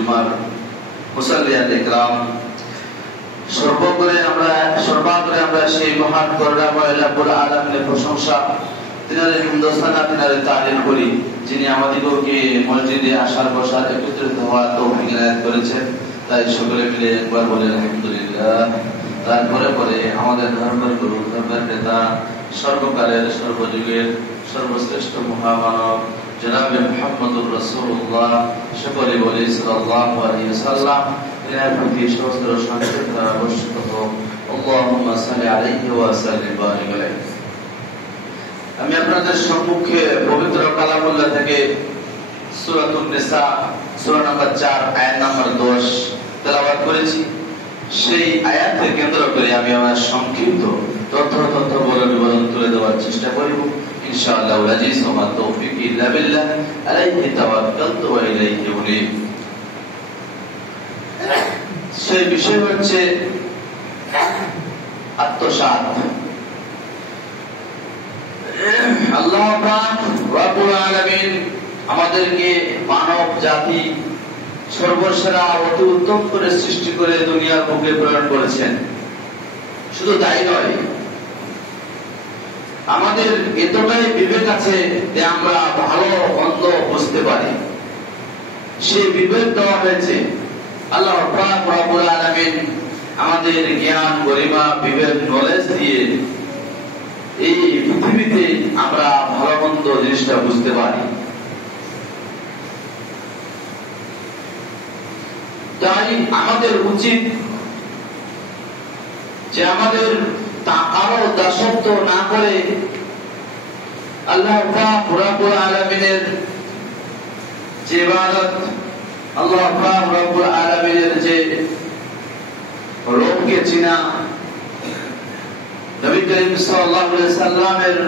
জুমার মুসাল্লিয়ান ইকরাম, সর্বাগ্রে আমরা সেই মহান করুণাময় রব্বুল আলামিনের প্রশংসা, তিনার হিন্দুস্তানা তিনার তারিফ করি, যিনি আমাদেরকে মসজিদে আসার বসার একত্রিত হওয়ার তৌফিক ইনায়াত করেছেন। তাই সকলে মিলে একবার বলেন আলহামদুলিল্লাহ। তারপরে পরে আমাদের ধর্মের গুরু, ধর্মের নেতা, সর্বকালের সর্বযুগের সর্বশ্রেষ্ঠ মহামানব জনাবে মুহাম্মদুর রাসূলুল্লাহ, সকলে বলি সাল্লাল্লাহু আলাইহি ওয়াসাল্লাম, এর প্রতি সহস্র শান্তি ধারা বর্ষিত হোক। আল্লাহুম্মা সাল্লি আলাইহি ওয়া সাল্লিম বারিক আলাইহি। আমি আপনাদের সম্মুখে পবিত্র কালামুল্লাহ থেকে সূরাতুন নিসা সূরা নম্বর 4 আয়াত নম্বর 10 তেলাওয়াত করেছি। সেই আয়াতকে কেন্দ্র করে আমি আমার সংক্ষিপ্ত তথ্য বিবরণ তুলে দেওয়ার চেষ্টা করব ইনশাআল্লাহ। আজিজ ওয়া তৌফিক ইল্লা বিল্লাহ, আলাইহি তাওয়াক্কালতু ওয়া ইলাইহি উনীব। সেই বিষয় হচ্ছে আত্মসাৎ। আল্লাহ পাক রব্বুল আলামিন আমাদেরকে মানব জাতি সর্বসেরা অতি উত্তম করে সৃষ্টি করে দুনিয়ার বুকে প্রেরণ করেছেন। শুধু তাই নয়, আমাদের এতটাই বিবেক আছে যে আমরা ভালো মন্দ বুঝতে পারি। সেই বিবেক দেওয়া হয়েছে। আল্লাহ পাক রব্বুল আলামিন আমাদের জ্ঞান, গরিমা, বিবেক, নলেজ দিয়ে এই পৃথিবীতে আমরা ভালো মন্দ জিনিসটা বুঝতে পারি। তাই আমাদের উচিত যে আমাদের কারো দাসত্ব না করে আল্লাহ পাক রব্বুল আলামিনের যে ইবাদত, আল্লাহ পাক রব্বুল আলামিনের যে রবকে চিনা, নবী করিম সাল্লাল্লাহু আলাইহি সাল্লামের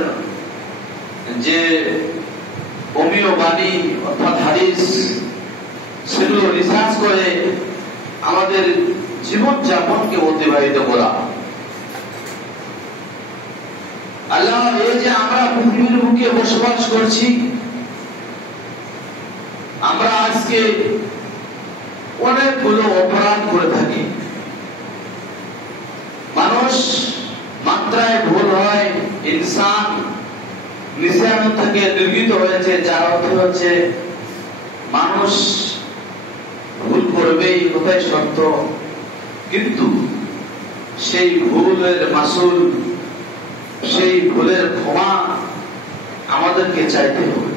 যে অমীয় বাণী অর্থাৎ হাদিস, সেগুলো রিসার্চ করে আমাদের জীবন যাপনকে অতিবাহিত করা। আল্লাহ, এই যে আমরা পৃথিবীর বুকে বসবাস করছি, আমরা আজকে অনেকগুলো অপরাধ করে থাকি। মানুষ মাত্রায় ভুল হয়, ইনসান নিশান থেকে নির্মিত হয়েছে, যার অর্থ হচ্ছে মানুষ ভুল করবেই, কোথায় সত্য, কিন্তু সেই ভুলের মাসুল, সেই ভুলের ক্ষমা আমাদেরকে চাইতে হবে।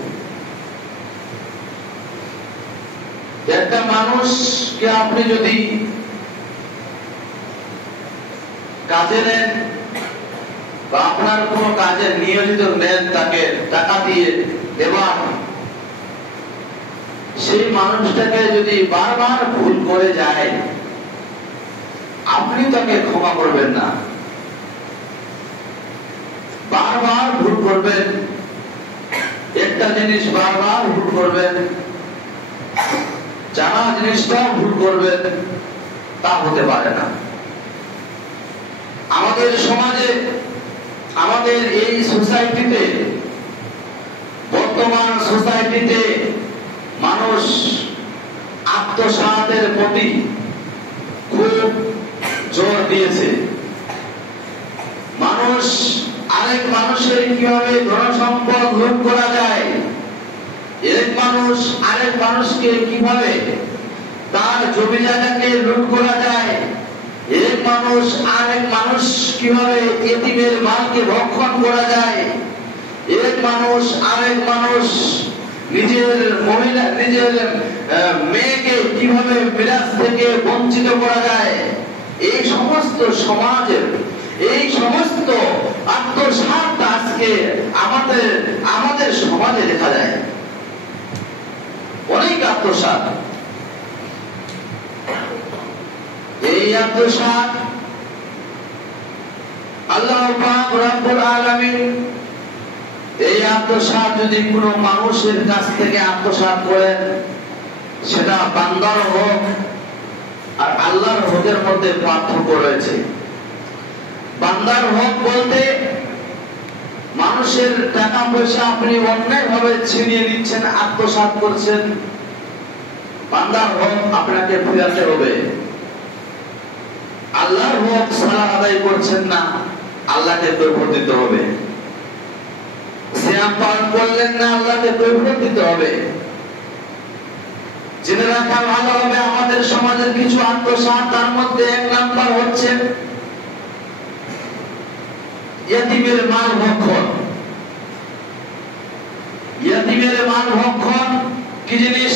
একটা মানুষকে আপনি যদি কাজে নেন বা আপনার কোন কাজে নিয়োজিত নেন, তাকে টাকা দিয়ে দেওয়ার, সেই মানুষটাকে যদি বারবার ভুল করে যায়, আপনি তাকে ক্ষমা করবেন না, বারবার ভুল করবেন, একটা জিনিস বারবার ভুল করবেন, জানা জিনিসটাও ভুল করবেন, তা হতে পারে না। আমাদের সমাজে, আমাদের এই সোসাইটিতে, বর্তমান সোসাইটিতে মানুষ আত্মসাতের প্রতি খুব জোর দিয়েছে। মানুষ আরেক মানুষের কিভাবে ধনসম্পদ লুট করা যায়, এক মানুষ আরেক মানুষকে কিভাবে তার জমি জায়গাকে লুট করা যায়, এক মানুষ আরেক মানুষ কিভাবে এতিমের মালকে ভক্ষণ করা যায়, এক মানুষ আরেক মানুষ নিজের মেয়েকে কিভাবে মিরাজ থেকে বঞ্চিত করা যায়, এই সমস্ত সমাজের, এই সমস্ত আত্মসাৎ আজকে আমাদের সমাজে দেখা যায়। অনেক আত্মসাৎ। এই আত্মসাৎ আল্লাহ পাক রব্বুল আলামিন, এই আত্মসাৎ যদি কোনো মানুষের কাছ থেকে আত্মসাৎ করেন, সেটা বান্দার হক আর আল্লাহর হকের মধ্যে পার্থক্য রয়েছে। বান্দার হক বলতে মানুষের টাকা পয়সা আপনি অন্যায় ভাবে ছিনিয়ে নিচ্ছেন, আত্মসাৎ করছেন, বান্দার হক আপনাকে ফিরাতে হবে। আল্লাহর হক সারা আদায় করছেন না, আল্লাহকে কৈফিয়ত দিতে হবে। সিয়াম পালন করলেন না, আল্লাহকে কৈফিয়ত দিতে হবে। জেনে রাখা ভালো হবে আমাদের সমাজের কিছু আত্মসাৎ, তার মধ্যে এক নাম্বার হচ্ছে ইয়েতিমের মাল ভক্ষণ। ইয়েতিমের মাল ভক্ষণ কি জিনিস?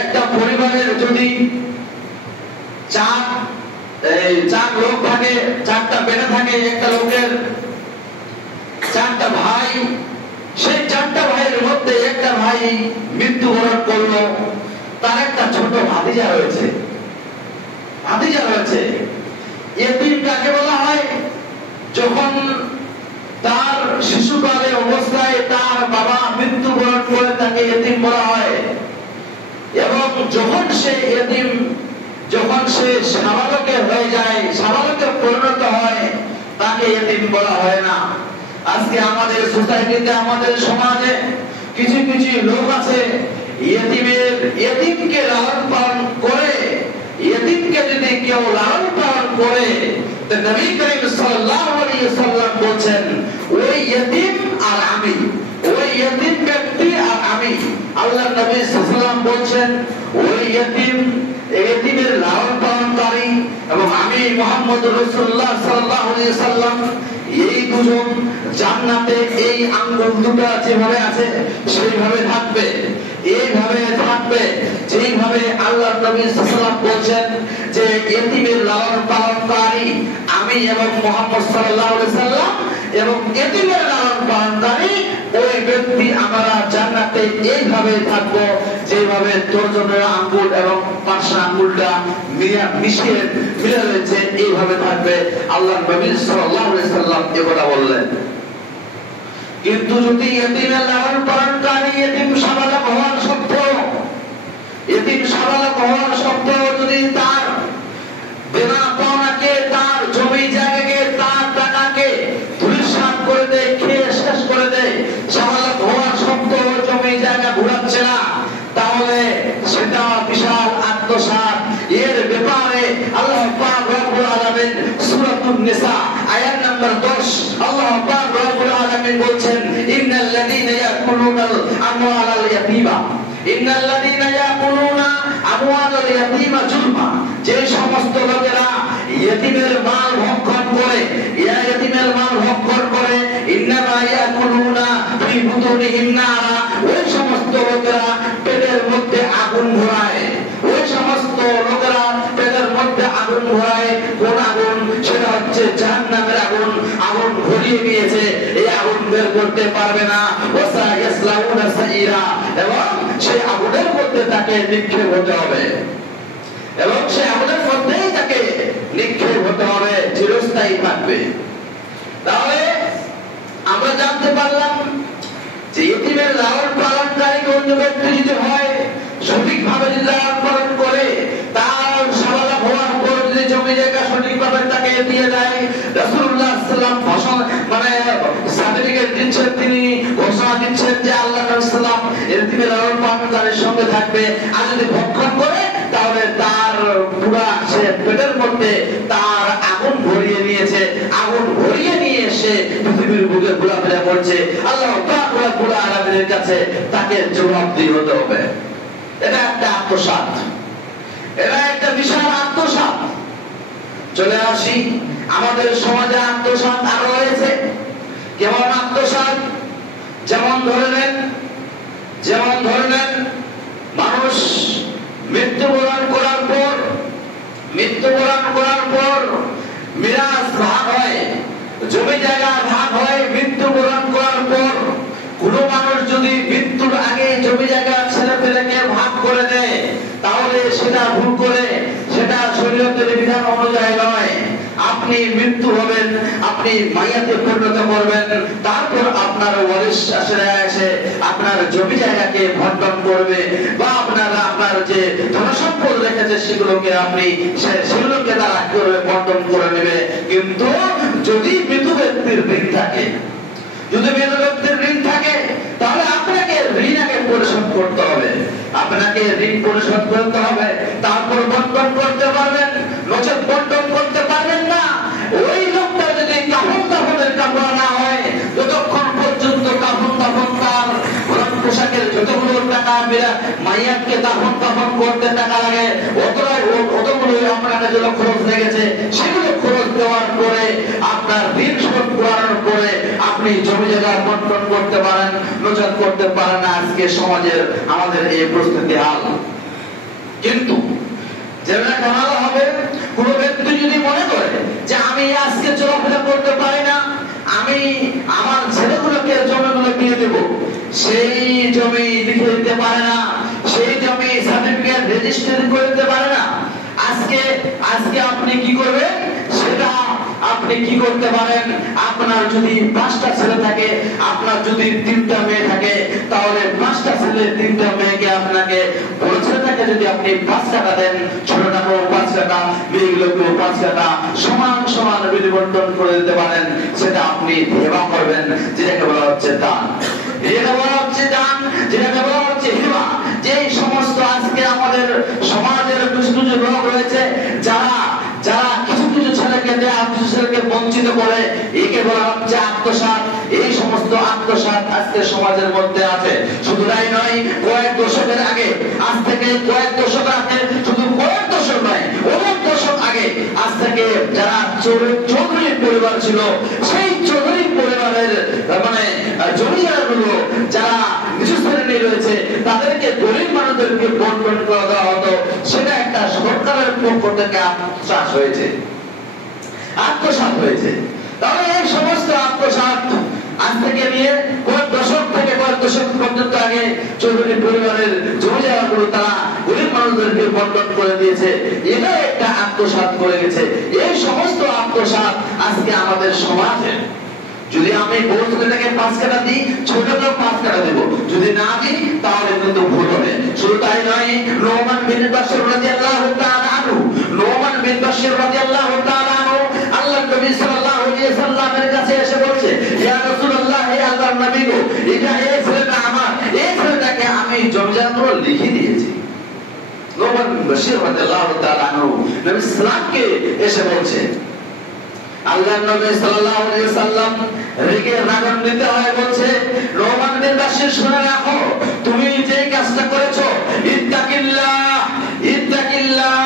একটা পরিবারের যদি চার লোক থাকে, চারটা বেটা থাকে, একটা লোকের চারটা ভাই, সেই চারটা ভাইয়ের মধ্যে একটা ভাই মৃত্যুবরণ করলো, তার একটা ছোট ভাতিজা রয়েছে। ইয়েতিম কাকে বলা হয়? যখন তার শিশুকালে অবস্থায় তার বাবা মৃত্যুবরণ করে তাকে ইয়েতিম বলা হয়, এবং যখন সে সাবালকে হয়ে যায়, সাবালকে পরিণত হয়, তাকে ইয়েতিম বলা হয় না। আজকে আমাদের সোসাইটিতে, আমাদের সমাজে কিছু কিছু লোক আছে, ইয়েতিমকে লালন পালন করে। ইয়েতিমকে যদি কেউ লালন পালন করে, তো নবী করিম সাল্লাল্লাহু আলাইহি ওয়াসাল্লাম বলেন, ওই ইয়েতিম আর আমি, ওই ইয়েতিম ব্যক্তি আর আমি। আল্লাহর নবী সাল্লাল্লাহু আলাইহি ওয়াসাল্লাম বলেন, ওই ইয়েতিমের লালন পালনকারী এবং আমি মুহাম্মদ রাসূলুল্লাহ সাল্লাল্লাহু আলাইহি ওয়াসাল্লাম, এই দুজন জান্নাতে এই আঙ্গুল দুটো যেভাবে আছে সেইভাবে থাকবে, এইভাবে থাকবে যেইভাবে আল্লাহর নবী সাল্লাল্লাহু আলাইহি ওয়াসাল্লাম বলেন যে ইয়েতিমের লালন পালনকারী আমি এবং মুহাম্মদ সাল্লাল্লাহু আলাইহি ওয়াসাল্লাম, এবং ইয়েতিমের লালন পালনকারী ওই ব্যক্তি আমরা জান্নাতে এইভাবে থাকবো যেভাবে তর্জনের আঙ্গুল এবং পাঁচটা আঙ্গুলটা মিলে রয়েছে, এইভাবে থাকবে। আল্লাহর নবী সাল্লাল্লাহু আলাইহি ওয়াসাল্লাম এই কথা বললেন। কিন্তু যদি ইয়েতিমের লালন পালনকারী ইয়েতিম সাবালক হওয়ার সত্ত্বেও যদি তার দেনা পাওনাকে, তার জমি জায়গাকে, তার টাকাকে ধূলিসাৎ করে দেয়, খেয়ে শেষ করে দেয়, সাবালক হওয়ার সত্ত্বেও জমি জায়গা ঘুরাচ্ছে না, তাহলে সেটা বিশাল আত্মসাৎ। এর ব্যাপারে আল্লাহ পাক রব্বুল আলামিন সূরাতুন নিসা আয়াত নাম্বার 10 আল্লাহ পাক রব্বুল আলামিন বলেন, ইন্নাল্লাযীনা ইয়াকুলুনাল আমওয়ালাল ইয়াতীমা, ইন্নাল্লাযীনা ইয়াকুলুনা আমওয়ালাল ইয়াতীমা যুলমা, যে সমস্ত লোকেরা ইয়েতিমের মাল ভক্ষণ করে, ইন্নামা ইয়াকুলুনা ফি বুতুনিহিম নারা, ওই সমস্ত লোকেরা পেটের মধ্যে আগুন ভরায়। ওই সমস্ত লোকেরা পেটের মধ্যে আগুন ভরায়। কোন আগুন? সেটা হচ্ছে জাহান্নামের আগুন। আগুন ভরিয়ে দিয়েছে, এই আগুন বের করতে পারবে না। ওয়াসা ইয়াসলাউনা সাইরা, এবং সেই আগুনের মধ্যে তাকে নিক্ষেপ হতে হবে, এবং সেই আগুনের মধ্যেই তাকে নিক্ষেপ হতে হবে, চিরস্থায়ী থাকবে। তাহলে আমরা জানতে পারলাম যে ইয়েতিমের লালন পালনকারী কোন ব্যক্তি যদি হয়, সঠিকভাবে যদি লালন পালন করে, তার সাবালক হওয়ার পর যদি জমি জায়গা সঠিকভাবে তাকে দিয়ে দেয়, রাসূলুল্লাহ সাল্লাল্লাহু আলাইহি ওয়াসাল্লাম সার্টিফিকেট দিচ্ছেন, তিনি ঘোষণা দিচ্ছেন যে আল্লাহ নবী সাল্লাল্লাহু আলাইহি ওয়াসাল্লাম ইয়েতিমের লালন পালনকারীর সঙ্গে থাকবে। আর যদি ভক্ষণ করে, তাহলে তার পুরা সে পেটের মধ্যে তার আগুন ভরিয়ে নিয়েছে, আগুন ভরিয়ে নিয়ে সে পৃথিবীর বুকে ঘোরাফেরা করছে। আল্লাহ পাক রব্বুল আলামিনের কাছে তাকে জবাবদিহি হতে হবে। এটা একটা আত্মসাৎ, এটা একটা বিশাল আত্মসাৎ। চলে আসি আমাদের সমাজে আত্মসাৎ আরো রয়েছে। কেমন আত্মসাৎ? যেমন ধরে নেন মানুষ মৃত্যুবরণ করার পর মিরাস ভাগ হয়, জমি জায়গা ভাগ হয়। মৃত্যুবরণ করার পর কোন মানুষ যদি মৃত্যুর আগে জমি জায়গা ছেলে পেলেকে ভাগ করে দেয়, তাহলে সেটা ভুল করে, সেটা শরীয়তের বিধান অনুযায়ী নয়। আপনি মৃত্যু হবেন, আপনি মাইয়াতে পরিণত করবেন, তারপর আপনার ওয়ারিশরা এসে আপনার জমি জায়গাকে বন্টন করবে, বা আপনার যে ধনসম্পদ রেখেছে সেগুলোকে তারা করবে, বন্টন করে নেবে। কিন্তু যদি মৃত ব্যক্তির ঋণ থাকে, তাহলে আপনাকে ঋণ আগে পরিশোধ করতে হবে, আপনাকে ঋণ পরিশোধ করতে হবে, তারপর বন্টন করতে পারবেন, নচেত বন্টন করতে পারবেন না। ওই লোকটা যদি কাফনের কাপড় না হয়, যতক্ষণ পর্যন্ত কাফন তার পোশাকের যতগুলো টাকা মাইয়াকে কাফন করতে টাকা লাগে, অতগুলো আপনার যেগুলো খরচ লেগেছে সেগুলো খরচ দেওয়ার পরে আপনার ঋণ শোধ করার পরে আপনি জমি জায়গা বন্টন করতে পারেন, নচেত করতে পারেন না। আজকে সমাজের আমাদের এই পরিস্থিতি হাল। কিন্তু যেটা জানানো হবে, কোন ব্যক্তি যদি মনে করে যে আমি আজকে চলাফেরা করতে পারি না, আমি আমার ছেলেগুলোকে জমিগুলো দিয়ে দেব, সেই জমি লিখে দিতে পারে না, সেই জমি সার্টিফিকেট রেজিস্ট্রি করে দিতে পারে না। আজকে আপনি কি করবেন, সেটা আপনি কি করতে পারেন, আপনার যদি 5টা ছেলে থাকে, আপনার যদি 3টা মেয়ে থাকে, তাহলে 5টা ছেলে 3টা মেয়েকে আপনাকে বড় ছেলেটাকে যদি আপনি 5 টাকা দেন, ছোটটাকেও 5 টাকা, মেয়েগুলোকেও 5 টাকা সমান সমান বিবন্টন করে দিতে পারেন, সেটা আপনি হেবা করবেন, যেটাকে বলা হচ্ছে দান। যেটা বলা হচ্ছে দান, যেটাকে বলা হচ্ছে হেবা। যে সমস্ত আজকে আমাদের সমাজের কিছু কিছু লোক রয়েছে যারা কিছু কিছু ছেলেকে দেয়, কিছু ছেলেকে বঞ্চিত করে, একে বলা হচ্ছে আত্মসাৎ। এই সমস্ত আত্মসাৎ আজকে সমাজের মধ্যে আছে। শুধু তাই নয়, কয়েক দশকের আগে, আজ থেকে কয়েক দশক আগে, শুধু কয়েক দশক নয়, অনেক দশক আগে, আজ থেকে যারা চৌধুরী পরিবার ছিল, সেই চৌধুরী পরিবারের মানে জমিদারগুলো যারা নিচু শ্রেণী রয়েছে, তাদেরকে গরিব মানুষদেরকে বন্টন করে দেওয়া হতো। সেটা একটা সরকারের পক্ষ থেকে আত্মসাৎ হয়েছে। তাহলে এই সমস্ত আত্মসাৎ আজ থেকে নিয়ে কয়েক দশক পর্যন্ত আগে চৌধুরী পরিবারের জমি জায়গাগুলো তারা গরিব মানুষদেরকে বন্টন করে দিয়েছে। এটা একটা আত্মসাৎ করে গেছে। এই সমস্ত আত্মসাৎ আজকে আমাদের সমাজে, যদি আমি বড় ছেলেটাকে 5 টাকা দিই, ছোটটাকেও 5 টাকা দেব, যদি না দিই তাহলে কিন্তু ভুল হবে। শুধু তাই নয়, নোমান বিন বাশির রাদিয়াল্লাহু তাআলা আনহু, নোমান বিন বাশির রাদিয়াল্লাহু তাআলা আনহু আল্লাহর নবী সাল্লাল্লাহু আলাইহি সাল্লামের কাছে এসে বলছে, ইয়া রাসূলুল্লাহ, হে আল্লাহর নবী গো, এটা এই ছেলেটা আমার, এই ছেলেটাকে আমি জমিজমা লিখে দিয়েছি। নোমান বিন বাশির রাদিয়াল্লাহু তাআলা আনহু নবী সাল্লামকে এসে বলছে, আল্লাহর নবী সাল্লাল্লাহু আলাইহি সাল্লাম রেগে রাগান্বিত হয়ে বলছে, নোমান বিন বাশির, শুনে রাখো, তুমি যে কাজটা করেছো, ইত্তাকিল্লাহ, ইত্তাকিল্লাহ,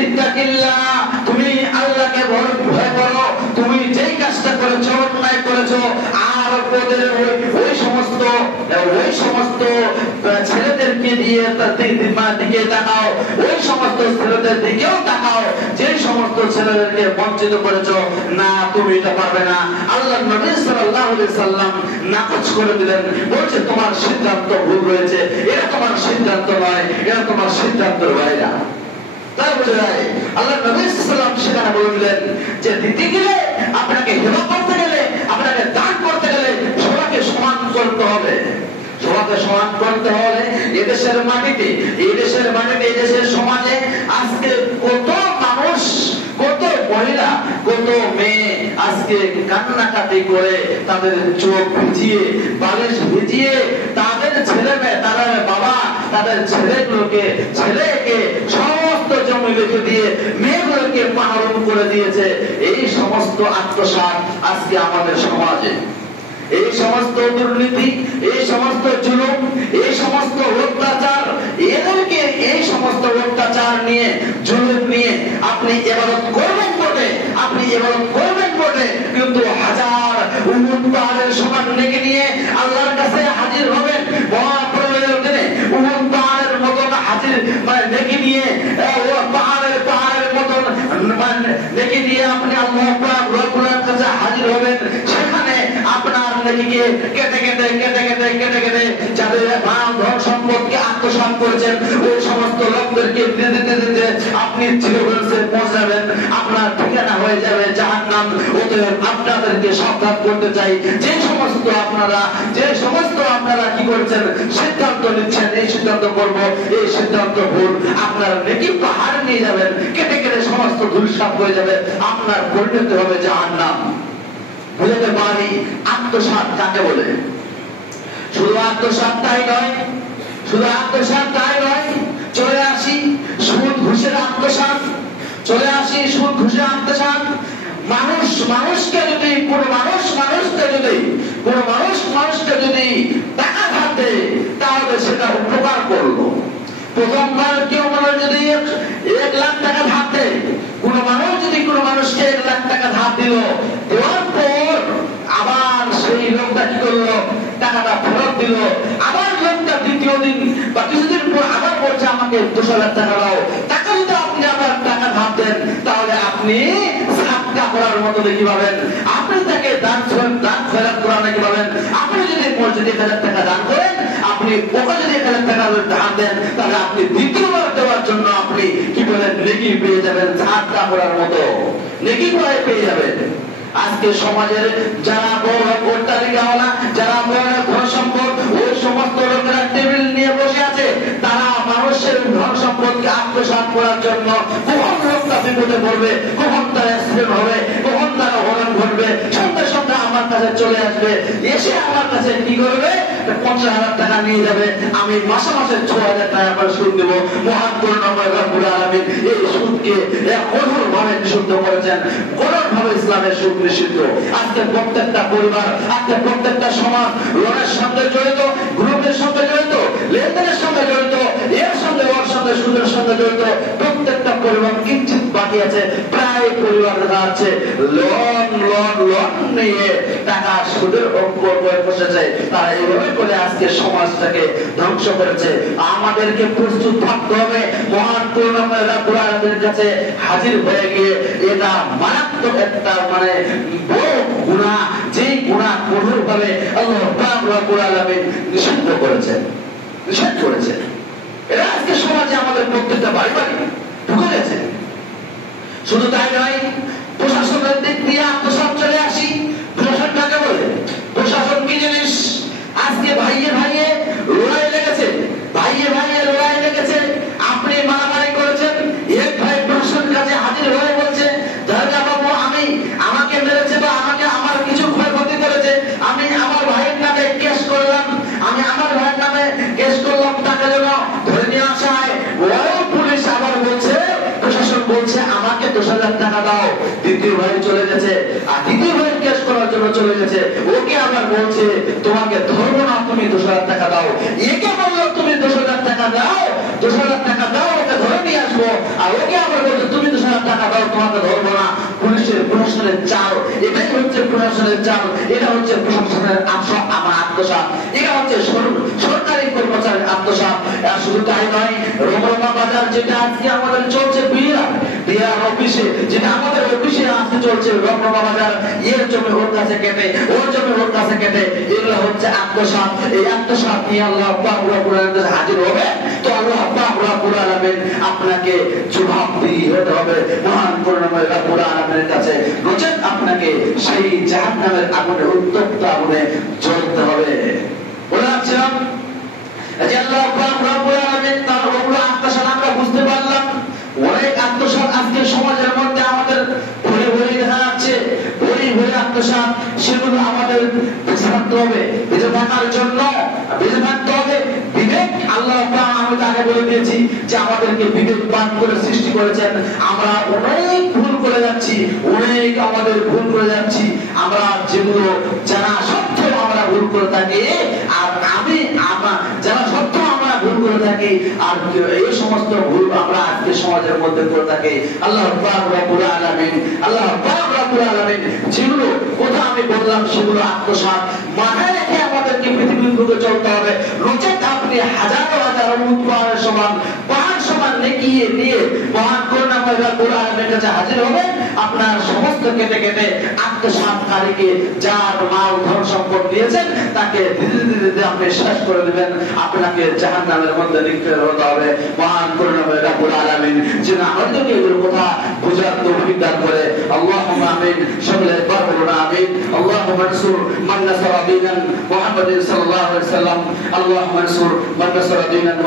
ইত্তাকিল্লাহ, তুমি আল্লাহকে ভয় করো। তুমি যে কাজটা করেছো, অন্যায় করেছো, আর ওদের ওই সমস্ত ছেলেদেরকে দিয়ে দিকে তাকাও, ওই সমস্ত ছেলেদের দিকেও তাকাও যে সমস্ত ছেলেদেরকে বঞ্চিত করেছো। না, তুমি এটা পারবে না। আল্লাহ নবী সাল্লাল্লাহু আলাইহি সাল্লাম নাকচ করে দিলেন, বলছে তোমার সিদ্ধান্ত ভুল রয়েছে, এটা তোমার সিদ্ধান্ত নয়, এটা তোমার সিদ্ধান্তের বাইরে। তাই বুঝে যায় আল্লাহ নবী সাল্লাল্লাহু আলাইহি সাল্লাম সেখানে বলে দিলেন যে দিতে গেলে, আপনাকে হেবা করতে গেলে, আপনাকে দান করতে গেলে সবাইকে সমান করতে হবে। সবাইকে সমান করতে হলে এদেশের মাটিতে, এদেশের সমাজে আজকে কত মানুষ, কত মহিলা, কত মেয়ে আজকে কান্নাকাটি করে, তাদের চোখ ভিজিয়ে, বালিশ ভিজিয়ে, তাদের ছেলে মেয়ে, তাদের বাবা, তাদের ছেলেকে সমস্ত জমি লিখে দিয়ে মেয়েগুলোকে মাহরুম করে দিয়েছে। এই সমস্ত আত্মসাৎ আজকে আমাদের সমাজে, এই সমস্ত দুর্নীতি, এই সমস্ত জুলুম, এই সমস্ত অত্যাচার, এদেরকে এই সমস্ত অত্যাচার নিয়ে, জুলুম নিয়ে আপনি ইবাদত করবেন বটে, কিন্তু হাজার উহুদ পাহাড়ের সমান নেকি নিয়ে আল্লাহর কাছে হাজির হবেন। মহাপ্রলয়ের দিনে উহুদ পাহাড়ের মতন হাজির নেকি নিয়ে, পাহাড়ের মতন নেকি নিয়ে আপনি আল্লাহ রব্বুল কাছে হাজির হবেন। সেখানে আপনার নেকিকে কেটে কেটে যাদের ধন সম্পদকে আত্মসাৎ করেছেন, ওই সমস্ত লোকদেরকে দিতে আপনি চিরবর্ষে পৌঁছাবেন, আপনার ঠিকানা হয়ে যাবে জাহান্নাম। অতএব আপনাদেরকে সাবধান করতে চাই, যে সমস্ত আপনারা কি করছেন, সিদ্ধান্ত নিচ্ছেন, এই সিদ্ধান্ত করব, এই সিদ্ধান্ত ভুল, আপনার নেকি পাহাড় নিয়ে যাবেন, কেটে কেটে সমস্ত ধূলিসাৎ হয়ে যাবে, আপনার পরিণতি হবে জাহান্নাম। বুঝতে পারি আত্মসাৎ কাকে বলে। শুধু আত্মসাৎ তাই নয়, শুধু আত্মসাৎ তাই নয়, চলে আসি সুদ ঘুষের আত্মসাৎ, চলে আসি সুদ ঘুষের আত্মসাৎ। মানুষকে যদি কোনো মানুষকে যদি টাকা ধার দেয় তাহলে সেটা উপকার করলো। প্রথমবার কেউ মানুষ যদি 1 লাখ টাকা ধার দেয়, কোনো মানুষ যদি কোনো মানুষকে 1 লাখ টাকা ধার দিল, দেওয়ার পর আবার সেই লোকটা কি করলো, টাকাটা ফেরত দিল। আবার লোকটা দ্বিতীয় দিন বা কিছুদিন পর আবার বলছে আমাকে 2,000 টাকা দাও। টাকা যদি আপনি আবার টাকা ধার দেন তাহলে আপনি সাদকা করার মতো দেখি পাবেন, আপনি তাকে দান ফেরত করার নাকি পাবেন। আপনি যদি মসজিদে 1,000 টাকা দান করেন, আপনি ওকে যদি 1,000 টাকা ধার দেন তাহলে আপনি দ্বিতীয়বার দেওয়ার জন্য আপনি কি বলেন, নেকি পেয়ে যাবেন, সাদকা করার মতো নেকি করে পেয়ে যাবেন। আজকে সমাজের যারা বড় অট্টালিকাওয়ালা, যারা বড় ধন সম্পদ, ওই সমস্ত লোকেরা টেবিল নিয়ে বসে আছে, তারা মানুষের ধন সম্পদকে আত্মসাৎ করার জন্য কখন লোকটা বিপদে পড়বে, কখন তার অ্যাক্সিডেন্ট হবে, কখন তার অঘটন ঘটবে, সঙ্গে সঙ্গে আমার কাছে চলে আসবে, এসে আমার কাছে কি করবে, 50,000 টাকা নিয়ে যাবে, আমি মাসে মাসে 6,000 টাকা করে সুদ দেব। মহান করুণাময় রব্বুল আলামিন এই সুদকে কঠোর ভাবে নিষিদ্ধ করেছেন, কঠোর ভাবে ইসলামের সুদ নিষিদ্ধ। আজকে প্রত্যেকটা পরিবার, আজকে প্রত্যেকটা সমাজ লোনের সঙ্গে জড়িত, গ্রুপের সঙ্গে জড়িত, লেনদেনের সঙ্গে জড়িত, এর সঙ্গে ওর সঙ্গে সুদের সঙ্গে জড়িত। প্রত্যেকটা পরিবার কিঞ্চিত বাকি আছে, প্রায় পরিবার দেখা যাচ্ছে লোন নিয়ে টাকা সুদের উপর বসেছে। তারা এইভাবে করে আজকে সমাজটাকে ধ্বংস করেছে। আমাদেরকে প্রস্তুত থাকতে হবে মহান করুণাময় রব্বুল আলামিনের কাছে হাজির হয়ে গিয়ে এটা মারাত্মক একটা বড় গুনাহ, যে গুনাহ কঠোর ভাবে আল্লাহ পাক রব্বুল আলামিন নিষিদ্ধ করেছেন। এটা আজকে সমাজে আমাদের প্রত্যেকটা বাড়ি ঢুকে গেছে। শুধু তাই নয়, প্রশাসনের দিক দিয়ে আত্মসাৎ চলে আসি। প্রশাসন কাকে বলে? প্রশাসন কি জিনিস? আজকে ভাইয়ে লড়াই লেগেছে, আপনি মারামারি করেছেন, এক ভাই প্রশাসনের কাছে হাজির হয়ে বলছে, বাবু আমাকে মেরেছে বা আমার কিছু ক্ষয়ক্ষতি করেছে, আমি আমার ভাইয়ের নামে কেস করলাম, তাকে যেন ধরে নিয়ে আসা হয়। ওই পুলিশ আবার বলছে, প্রশাসন বলছে আমাকে 10,000 টাকা দাও। দ্বিতীয় ভাই চলে গেছে, আর দ্বিতীয় ভাই কেস করার জন্য চলে গেছে, ওকে আবার বলছে তোমাকে ধরবো না, তুমি 10,000 টাকা দাও। একে বললো তুমি 10,000 টাকা দাও, ওকে ধরে নিয়ে আসবো, আর ওকে আবার বলছে তুমি 10,000 টাকা দাও, তোমাকে ধরবো না। প্রশাসনের চাল, এটাই হচ্ছে প্রশাসনের চাল, এটা হচ্ছে প্রশাসনের আত্মসাৎ, এটা হচ্ছে সরকারি কর্মচারীর আত্মসাৎ। আর শুধু তাই নয়, রমরমা বাজার যেটা আজকে আমাদের চলছে, বিআর অফিসে, যেটা আমাদের অফিসে আজকে চলছে রমরমা বাজার, এর জমি ওর কাছে কেটে, ওর জমি ওর কাছে কেটে, এগুলো হচ্ছে আত্মসাৎ। এই আত্মসাৎ নিয়ে আল্লাহ পাক রব্বুল আলামিন হাজির হবে, তো আল্লাহ পাক রব্বুল আলামিন আপনাকে জবাবদিহি হতে হবে মহান করুণাময় রব্বুল আলামিনের কাছে, নচেত আপনাকে সেই জাহান্নামের আগুনে, উত্তপ্ত আগুনে জ্বলতে হবে। বলে রাখছিলাম যে আল্লাহ পাক রব্বুল আলামিন তার ওগুলো আত্মসাৎ আমরা বুঝতে পারলাম। অনেক আত্মসাৎ আজকে সমাজের মধ্যে আমাদের ভরে দেখা যাচ্ছে, ভরে আত্মসাৎ, সেগুলো আমাদের বেঁচে থাকতে হবে। বেঁচে থাকার জন্য বেঁচে থাকতে হবে বিবেক। আল্লাহ আমি তাকে বলে দিয়েছি যে আমাদেরকে বিবেকবান করে সৃষ্টি করেছেন। আমরা অনেক ভুল করে যাচ্ছি, আমরা যেগুলো জানা সত্ত্বেও আমরা ভুল করে থাকি, আর যারা সত্ত্বেও আমরা ভুল করে থাকি, আর এই সমস্ত ভুল আমরা আজকে সমাজের মধ্যে করে থাকি। আল্লাহ পাক রব্বুল আলামিন যেগুলো কথা আমি বললাম সেগুলো আত্মসাৎ মাথায় রেখে আমাদেরকে পৃথিবীর বুকে চলতে হবে। নচেত আপনি হাজারো উৎপাদনের সমান, পাহাড় সমান নেকি নিয়ে মহান করুণাময় রব্বুল আলামিনের কাছে হাজির হবেন। আপনার সমস্ত কেটে আত্মসাৎকারীকে যার মাল ধন সম্পদ দিয়েছেন তাকে ধীরে ধীরে আপনি শেষ করে দেবেন, আপনাকে জাহান্নামের মধ্যে নিক্ষেপ হতে হবে। মহান করুণাময় রব্বুল আলামিন যেন আমাদেরকে এগুলো কথা বুঝার তৌফিক দান করে। আল্লাহুম্মা আমিন। সকলে বলুন আমিন। আল্লাহুম্মা নসুর মান নাসারা দীনান মুহাম্মাদিন সাল্লাল্লাহু আলাইহি ওয়াসাল্লাম। আল্লাহুম্মা নসুর মান নাসারা দীনান